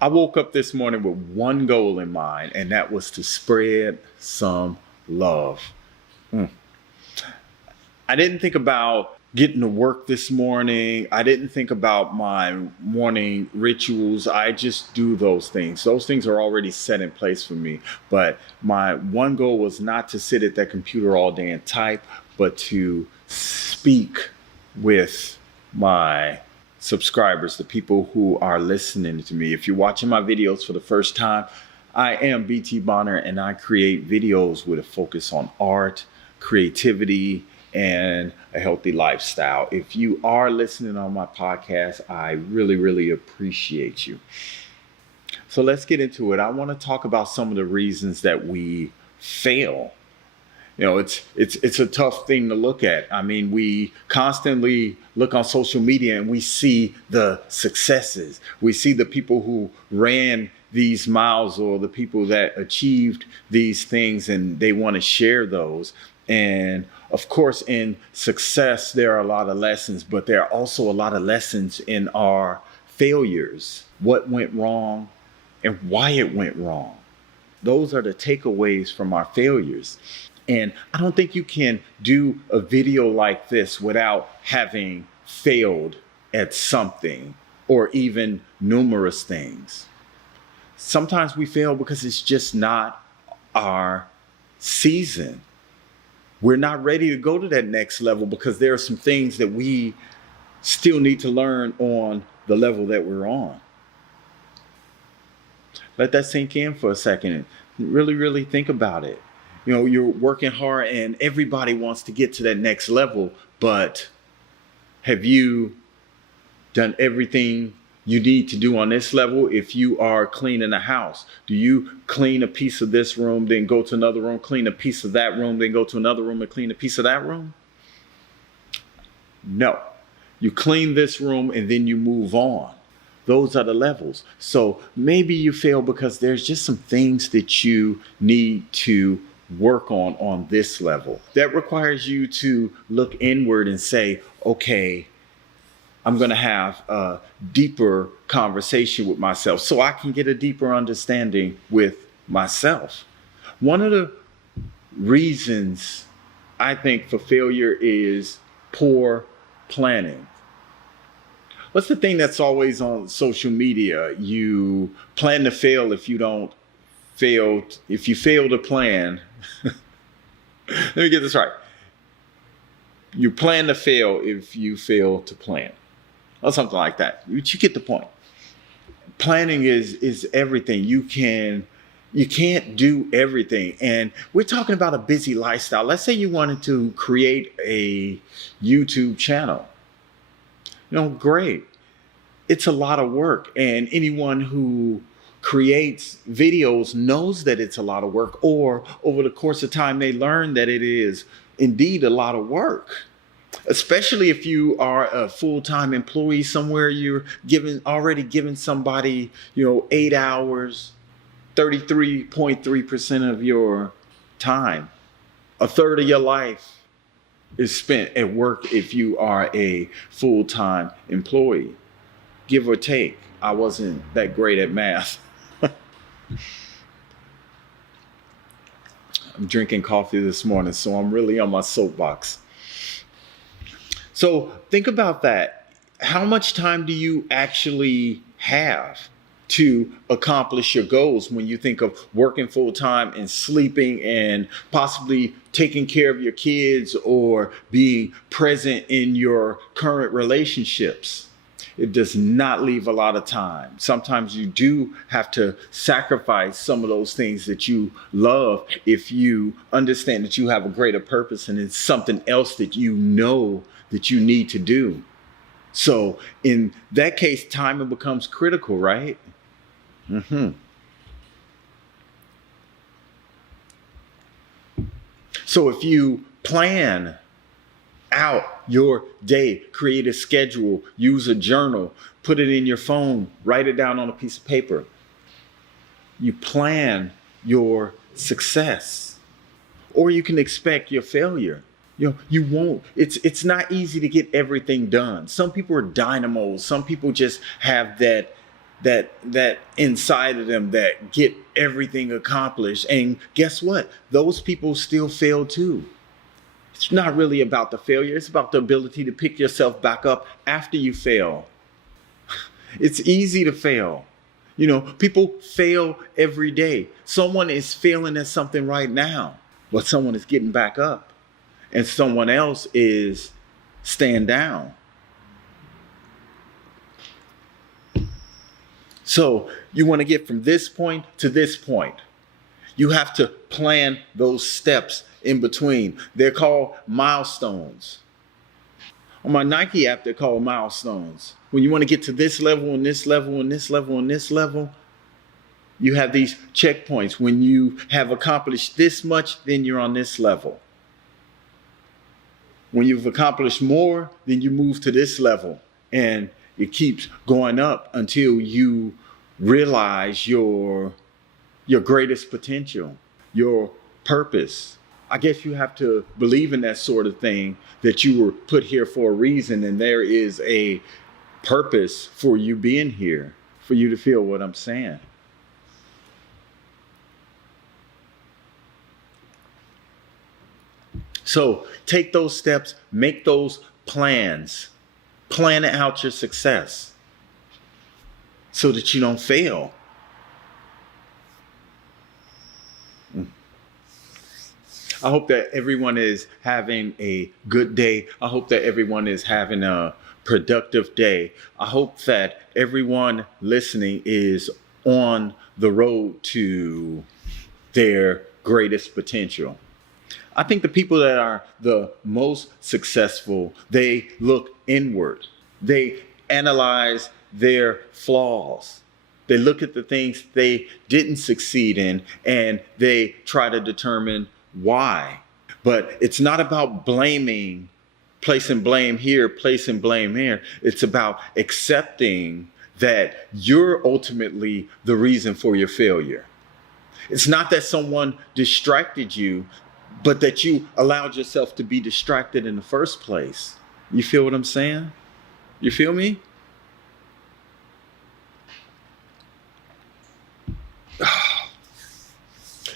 I woke up this morning with one goal in mind, and that was to spread some love. Mm. I didn't think about getting to work this morning. I didn't think about my morning rituals. I just do those things. Those things are already set in place for me. But my one goal was not to sit at that computer all day and type, but to speak with my subscribers, the people who are listening to me. If you're watching my videos for the first time, I am BT Bonner, and I create videos with a focus on art, creativity, and a healthy lifestyle. If you are listening on my podcast, I really, really appreciate you. So let's get into it. I want to talk about some of the reasons that we fail. You know, it's a tough thing to look at. I mean, we constantly look on social media and we see the successes. We see the people who ran these miles or the people that achieved these things, and they want to share those. And of course, in success, there are a lot of lessons, but there are also a lot of lessons in our failures. What went wrong and why it went wrong. Those are the takeaways from our failures. And I don't think you can do a video like this without having failed at something or even numerous things. Sometimes we fail because it's just not our season. We're not ready to go to that next level because there are some things that we still need to learn on the level that we're on. Let that sink in for a second and really, really think about it. You know, you're working hard and everybody wants to get to that next level, but have you done everything you need to do on this level? If you are cleaning a house, do you clean a piece of this room, then go to another room, clean a piece of that room, then go to another room and clean a piece of that room? No. You clean this room and then you move on. Those are the levels. So maybe you fail because there's just some things that you need to work on this level. That requires you to look inward and say, okay, I'm going to have a deeper conversation with myself so I can get a deeper understanding with myself. One of the reasons I think for failure is poor planning. What's the thing that's always on social media? You plan to fail if you don't fail. If you fail to plan, let me get this right. You plan to fail if you fail to plan. Or something like that. You get the point. Planning is everything. You can't do everything. And we're talking about a busy lifestyle. Let's say you wanted to create a YouTube channel. You know, great. It's a lot of work. And anyone who creates videos knows that it's a lot of work, or over the course of time, they learn that it is indeed a lot of work. Especially if you are a full-time employee somewhere, you're already giving somebody, 8 hours, 33.3% of your time. A third of your life is spent at work if you are a full-time employee, give or take. I wasn't that great at math. I'm drinking coffee this morning, so I'm really on my soapbox. So think about that. How much time do you actually have to accomplish your goals when you think of working full time and sleeping and possibly taking care of your kids or being present in your current relationships? It does not leave a lot of time. Sometimes you do have to sacrifice some of those things that you love if you understand that you have a greater purpose and it's something else that you know that you need to do. So in that case, timing becomes critical, right? So if you plan out your day, create a schedule, use a journal, put it in your phone, write it down on a piece of paper. You plan your success, or you can expect your failure. You won't, it's not easy to get everything done. Some people are dynamos. Some people just have that that inside of them that get everything accomplished. And guess what? Those people still fail too. It's not really about the failure. It's about the ability to pick yourself back up after you fail. It's easy to fail. People fail every day. Someone is failing at something right now, but someone is getting back up and someone else is staying down. So you want to get from this point to this point. You have to plan those steps in between. They're called milestones. On my Nike app, they're called milestones. When you want to get to this level and this level and this level and this level, you have these checkpoints. When you have accomplished this much, then you're on this level. When you've accomplished more, then you move to this level. And it keeps going up until you realize your greatest potential, your purpose. I guess you have to believe in that sort of thing, that you were put here for a reason and there is a purpose for you being here, for you to feel what I'm saying. So take those steps, make those plans, plan out your success so that you don't fail. I hope that everyone is having a good day. I hope that everyone is having a productive day. I hope that everyone listening is on the road to their greatest potential. I think the people that are the most successful, they look inward. They analyze their flaws. They look at the things they didn't succeed in and they try to determine why. But it's not about blaming, placing blame here, placing blame here. It's about accepting that you're ultimately the reason for your failure. It's not that someone distracted you, but that you allowed yourself to be distracted in the first place. You feel what I'm saying? You feel me?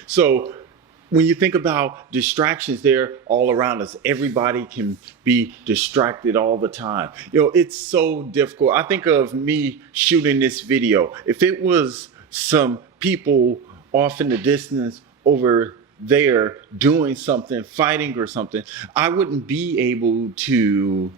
So when you think about distractions, they're all around us. Everybody can be distracted all the time. It's so difficult. I think of me shooting this video. If it was some people off in the distance over there doing something, fighting or something, I wouldn't be able to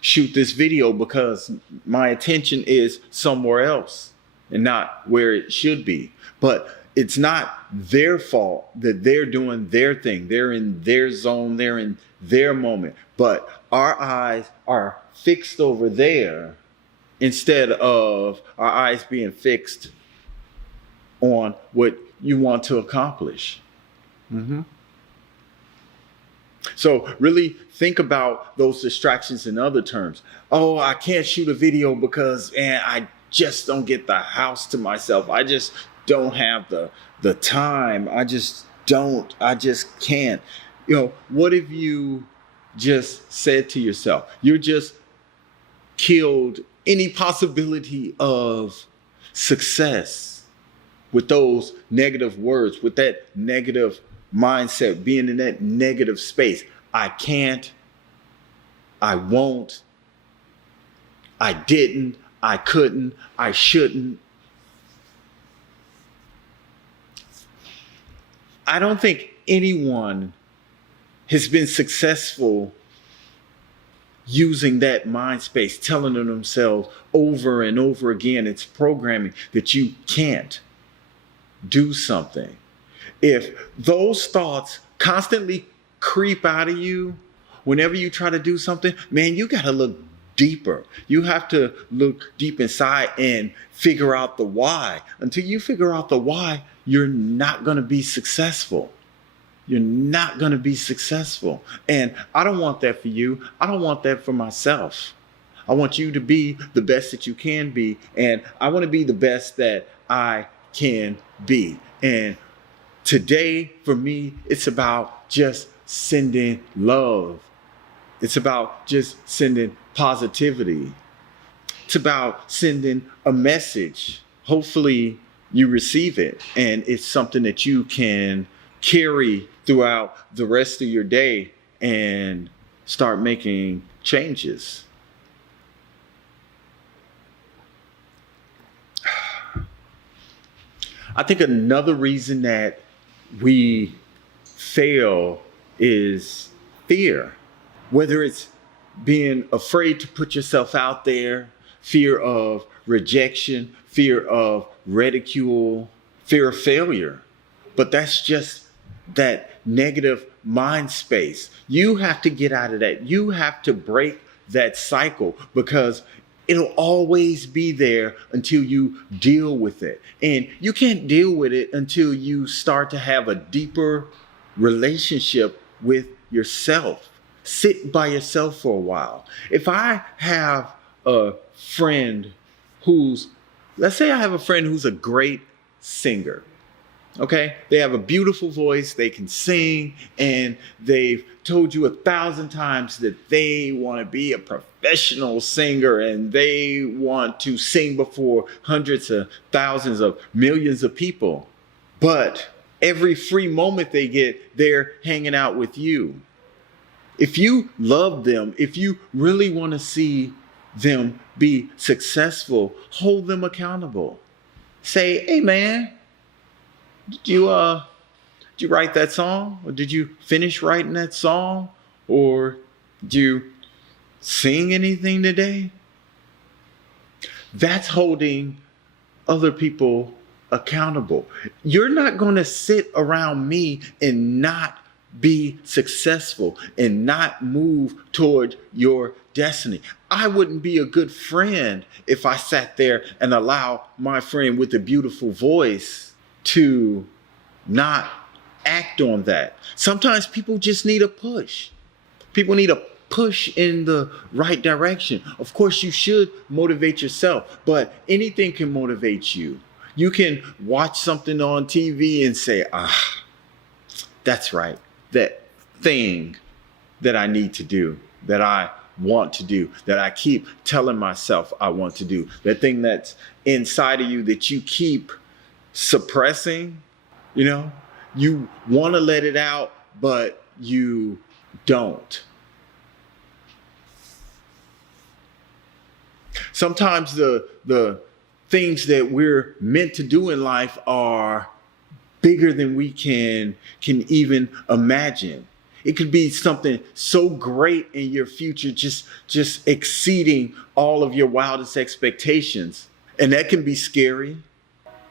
shoot this video because my attention is somewhere else and not where it should be. But it's not their fault that they're doing their thing. They're in their zone. They're in their moment. But our eyes are fixed over there instead of our eyes being fixed on what you want to accomplish. Mm-hmm. So really think about those distractions in other terms. Oh, I can't shoot a video because I just don't get the house to myself. I just don't have the time. I just can't. What if you just said to yourself, you just killed any possibility of success with those negative words, with that negative mindset, being in that negative space. I can't, I won't, I didn't, I couldn't, I shouldn't. I don't think anyone has been successful using that mind space, telling themselves over and over again, it's programming, that you can't do something. If those thoughts constantly creep out of you, whenever you try to do something, man, you got to look deeper. You have to look deep inside and figure out the why. Until you figure out the why, you're not going to be successful. You're not going to be successful. And I don't want that for you. I don't want that for myself. I want you to be the best that you can be. And I want to be the best that I can be. And today, for me, it's about just sending love. It's about just sending positivity. It's about sending a message hopefully you receive it and it's something that you can carry throughout the rest of your day and start making changes. I think another reason that we fail is fear, whether it's being afraid to put yourself out there, fear of rejection, fear of ridicule, fear of failure. But that's just that negative mind space. You have to get out of that. You have to break that cycle because it'll always be there until you deal with it. And you can't deal with it until you start to have a deeper relationship with yourself. Sit by yourself for a while. If I have a friend let's say I have a friend who's a great singer. Okay, they have a beautiful voice, they can sing, and they've told you 1,000 times that they want to be a professional singer and they want to sing before hundreds of thousands of millions of people. But every free moment they get, they're hanging out with you. If you love them, if you really want to see them be successful, hold them accountable. Say, hey man, did you write that song? Or did you finish writing that song? Or did you sing anything today? That's holding other people accountable. You're not going to sit around me and not be successful and not move toward your destiny. I wouldn't be a good friend if I sat there and allow my friend with the beautiful voice to not act on that. Sometimes people just need a push. People need a push in the right direction. Of course, you should motivate yourself, but anything can motivate you. You can watch something on TV and say, that's right. That thing that I need to do, that I want to do, that I keep telling myself I want to do, that thing that's inside of you that you keep suppressing, you want to let it out, but you don't. Sometimes the things that we're meant to do in life are bigger than we can even imagine. It could be something so great in your future, just exceeding all of your wildest expectations. And that can be scary.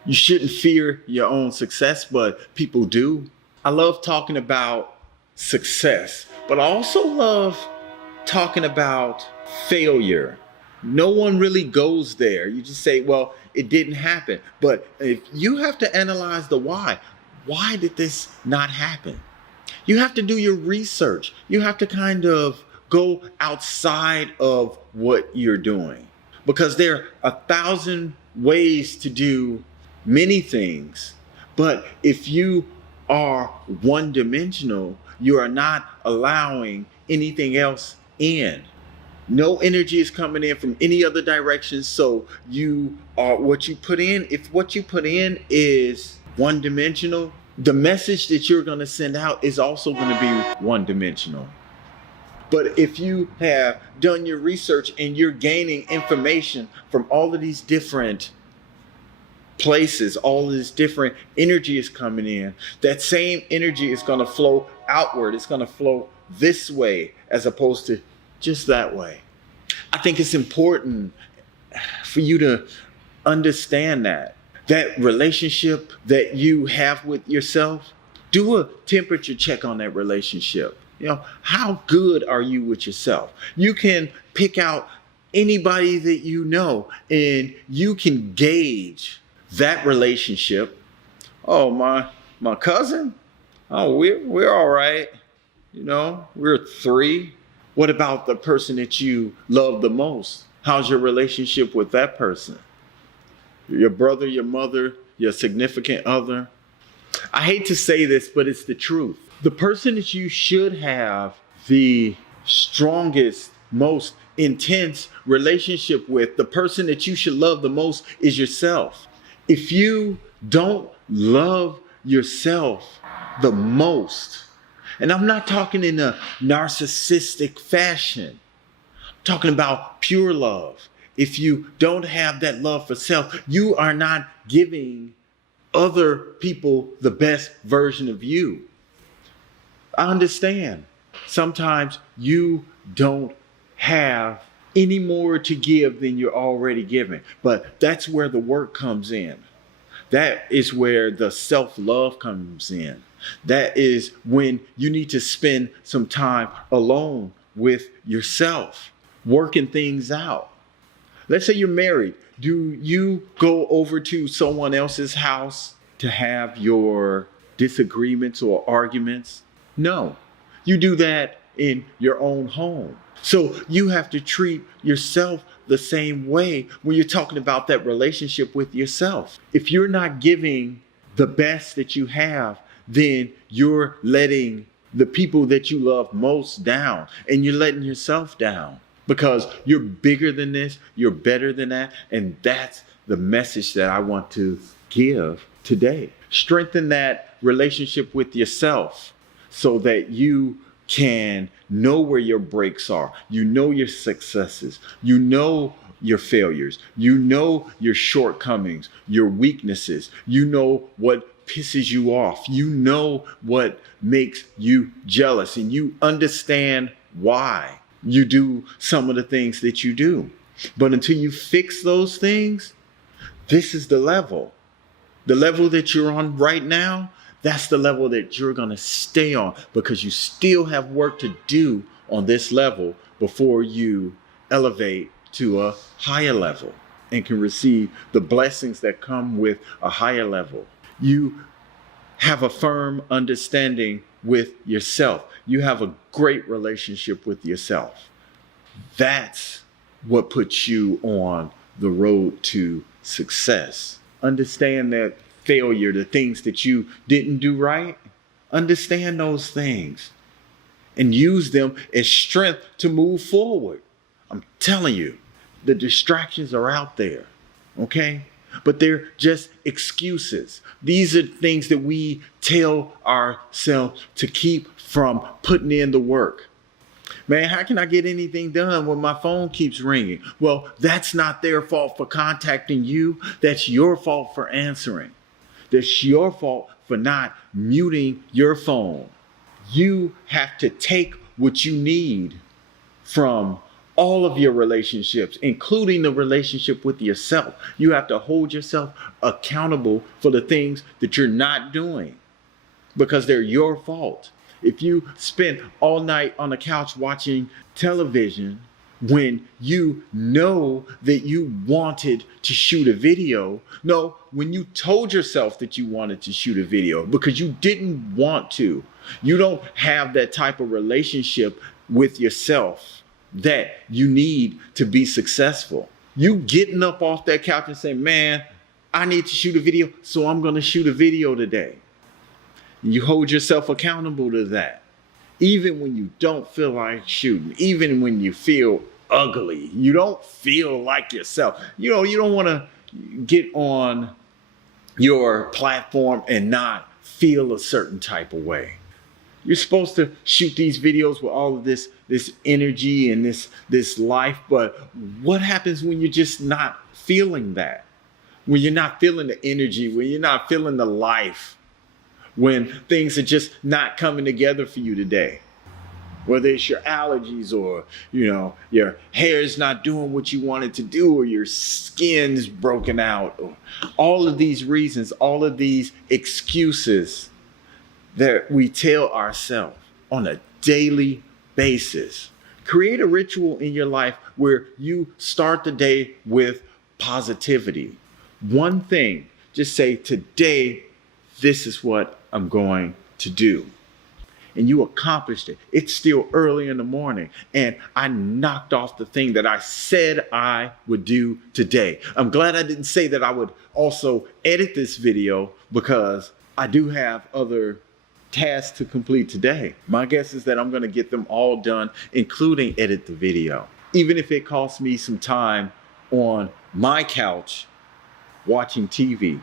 You shouldn't fear your own success, but people do. I love talking about success, but I also love talking about failure. No one really goes there. You just say, well, it didn't happen. But if you have to analyze the why did this not happen? You have to do your research. You have to kind of go outside of what you're doing, because there are 1,000 ways to do many things. But if you are one-dimensional, you are not allowing anything else in. No energy is coming in from any other direction. So you are what you put in. If what you put in is one-dimensional, the message that you're going to send out is also going to be one-dimensional. But if you have done your research and you're gaining information from all of these different places, all of this different energy is coming in, that same energy is going to flow outward. It's going to flow this way as opposed to just that way. I think it's important for you to understand that relationship that you have with yourself, do a temperature check on that relationship. How good are you with yourself? You can pick out anybody that you know and you can gauge that relationship. Oh, my cousin? Oh, we're all right. We're 3. What about the person that you love the most? How's your relationship with that person? Your brother, your mother, your significant other? I hate to say this, but it's the truth. The person that you should have the strongest, most intense relationship with, the person that you should love the most, is yourself. If you don't love yourself the most, and I'm not talking in a narcissistic fashion, I'm talking about pure love. If you don't have that love for self, you are not giving other people the best version of you. I understand. Sometimes you don't have any more to give than you're already giving. But that's where the work comes in. That is where the self-love comes in. That is when you need to spend some time alone with yourself, working things out. Let's say you're married. Do you go over to someone else's house to have your disagreements or arguments? No. You do that in your own home. So you have to treat yourself the same way when you're talking about that relationship with yourself. If you're not giving the best that you have, then you're letting the people that you love most down, and you're letting yourself down because you're bigger than this, you're better than that, and that's the message that I want to give today. Strengthen that relationship with yourself so that you can know where your breaks are. You know your successes. You know your failures. You know your shortcomings, your weaknesses. You know what pisses you off. You know what makes you jealous, and you understand why you do some of the things that you do. But until you fix those things, this is the level. The level that you're on right now, that's the level that you're going to stay on, because you still have work to do on this level before you elevate to a higher level and can receive the blessings that come with a higher level. You have a firm understanding with yourself. You have a great relationship with yourself. That's what puts you on the road to success. Understand that failure, the things that you didn't do right, understand those things and use them as strength to move forward. I'm telling you, the distractions are out there, okay? But they're just excuses. These are things that we tell ourselves to keep from putting in the work. Man, how can I get anything done when my phone keeps ringing? Well, that's not their fault for contacting you. That's your fault for answering. That's your fault for not muting your phone. You have to take what you need from all of your relationships, including the relationship with yourself. You have to hold yourself accountable for the things that you're not doing because they're your fault. If you spend all night on the couch watching television when you know that you wanted to shoot a video, no, when you told yourself that you wanted to shoot a video because you didn't want to, you don't have that type of relationship with yourself that you need to be successful. You getting up off that couch and saying, man, I need to shoot a video, so I'm going to shoot a video today. You hold yourself accountable to that. Even when you don't feel like shooting, even when you feel ugly, you don't feel like yourself. You know, you don't want to get on your platform and not feel a certain type of way. You're supposed to shoot these videos with all of this energy and this life, but what happens when you're just not feeling that? When you're not feeling the energy, when you're not feeling the life, when things are just not coming together for you today? Whether it's your allergies or, your hair's not doing what you want it to do, or your skin's broken out, or all of these reasons, all of these excuses that we tell ourselves on a daily basis. Create a ritual in your life where you start the day with positivity. One thing, just say, today, this is what I'm going to do. And you accomplished it. It's still early in the morning, and I knocked off the thing that I said I would do today. I'm glad I didn't say that I would also edit this video, because I do have other tasks to complete today. My guess is that I'm going to get them all done, including edit the video. Even if it costs me some time on my couch watching TV.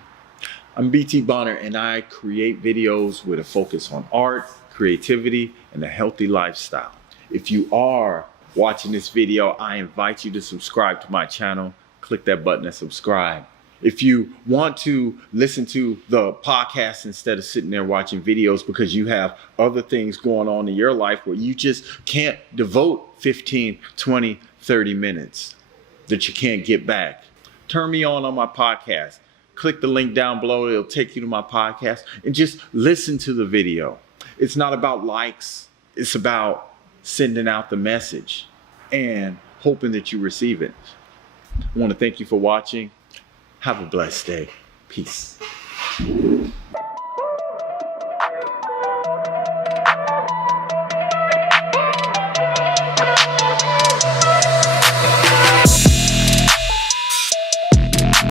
I'm BT Bonner, and I create videos with a focus on art, creativity, and a healthy lifestyle. If you are watching this video, I invite you to subscribe to my channel. Click that button and subscribe. If you want to listen to the podcast instead of sitting there watching videos because you have other things going on in your life where you just can't devote 15, 20, 30 minutes that you can't get back, turn me on my podcast. Click the link down below. It'll take you to my podcast and just listen to the video. It's not about likes. It's about sending out the message and hoping that you receive it. I want to thank you for watching. Have a blessed day. Peace.